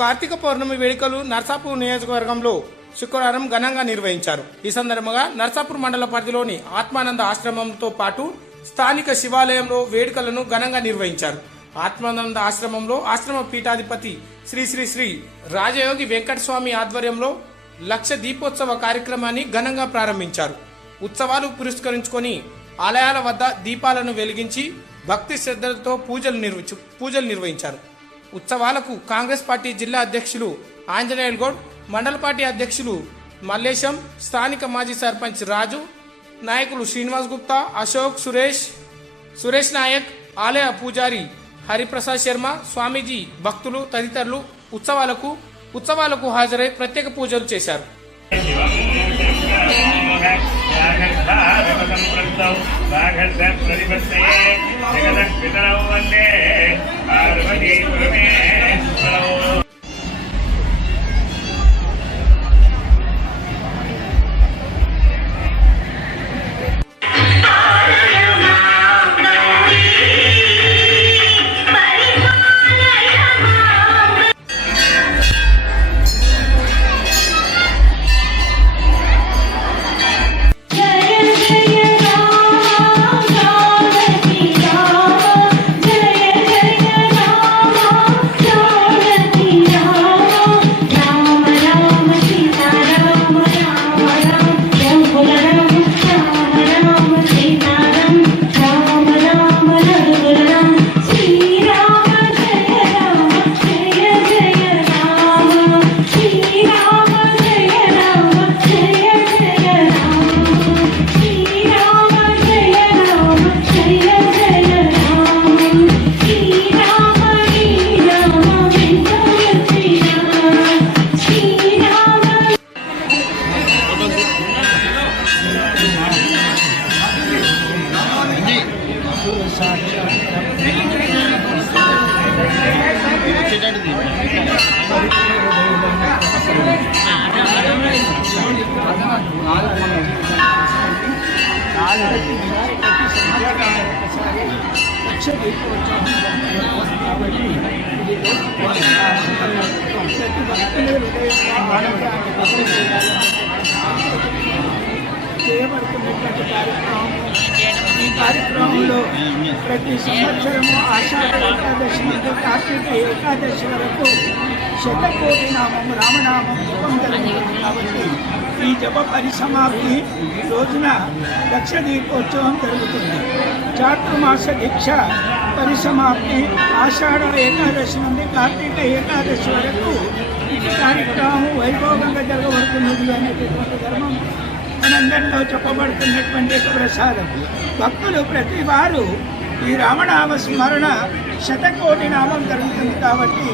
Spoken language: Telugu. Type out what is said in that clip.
కార్తీక పౌర్ణమి వేడుకలు నర్సాపూర్ నియోజకవర్గంలో శుక్రవారం ఘనంగా నిర్వహించారు. ఈ సందర్భంగా నర్సాపూర్ మండల పరిధిలోని ఆత్మానంద ఆశ్రమంతో పాటు స్థానిక శివాలయంలో వేడుకలను ఘనంగా నిర్వహించారు. ఆత్మానంద ఆశ్రమంలో ఆశ్రమ పీఠాధిపతి శ్రీ శ్రీ శ్రీ రాజయోగి వెంకటస్వామి ఆధ్వర్యంలో లక్ష దీపోత్సవ కార్యక్రమాన్ని ఘనంగా ప్రారంభించారు. ఉత్సవాలు పురస్కరించుకొని ఆలయాల వద్ద దీపాలను వెలిగించి భక్తి శ్రద్ధలతో పూజలు నిర్వహించు పూజలు నిర్వహించారు. ఉత్సవాలకు కాంగ్రెస్ పార్టీ జిల్లా అధ్యక్షులు ఆంజనేయుల్ గౌడ్ మండల పార్టీ అధ్యక్షులు మల్లేశం స్థానిక మాజీ సర్పంచ్ రాజు నాయకులు శ్రీనివాస్ గుప్తా అశోక్ సురేష్ సురేష్ నాయక్ ఆలయ పూజారి హరిప్రసాద్ శర్మ స్వామీజీ భక్తులు తదితరులు ఉత్సవాలకు ఉత్సవాలకు హాజరై ప్రత్యేక పూజలు చేశారు సంప్రక్తౌ చేయబడుతున్నటువంటి కార్యక్రమం ఈ కార్యక్రమంలో ప్రతి సంవత్సరము ఆషాఢ ఏకాదశి నుండి కార్తీక ఏకాదశి వరకు శతకోటి నామం రామనామం జపం జరుగుతుంది కాబట్టి ఈ జప పరిసమాప్తి రోజున లక్ష దీపోత్సవం జరుగుతుంది. చాతుర్మాస దీక్ష పరిసమాప్తి ఆషాఢ ఏకాదశి నుండి కార్తీక ఏకాదశి వరకు ఈ కార్యక్రమం వైభవంగా జరగబడుతున్నది అనేటటువంటి ధర్మం మనందరిలో చెప్పబడుతున్నటువంటి ఒక ప్రసాదం భక్తులు ప్రతి వారు ఈ రామనామ స్మరణ శతకోటి నామం జరుగుతుంది కాబట్టి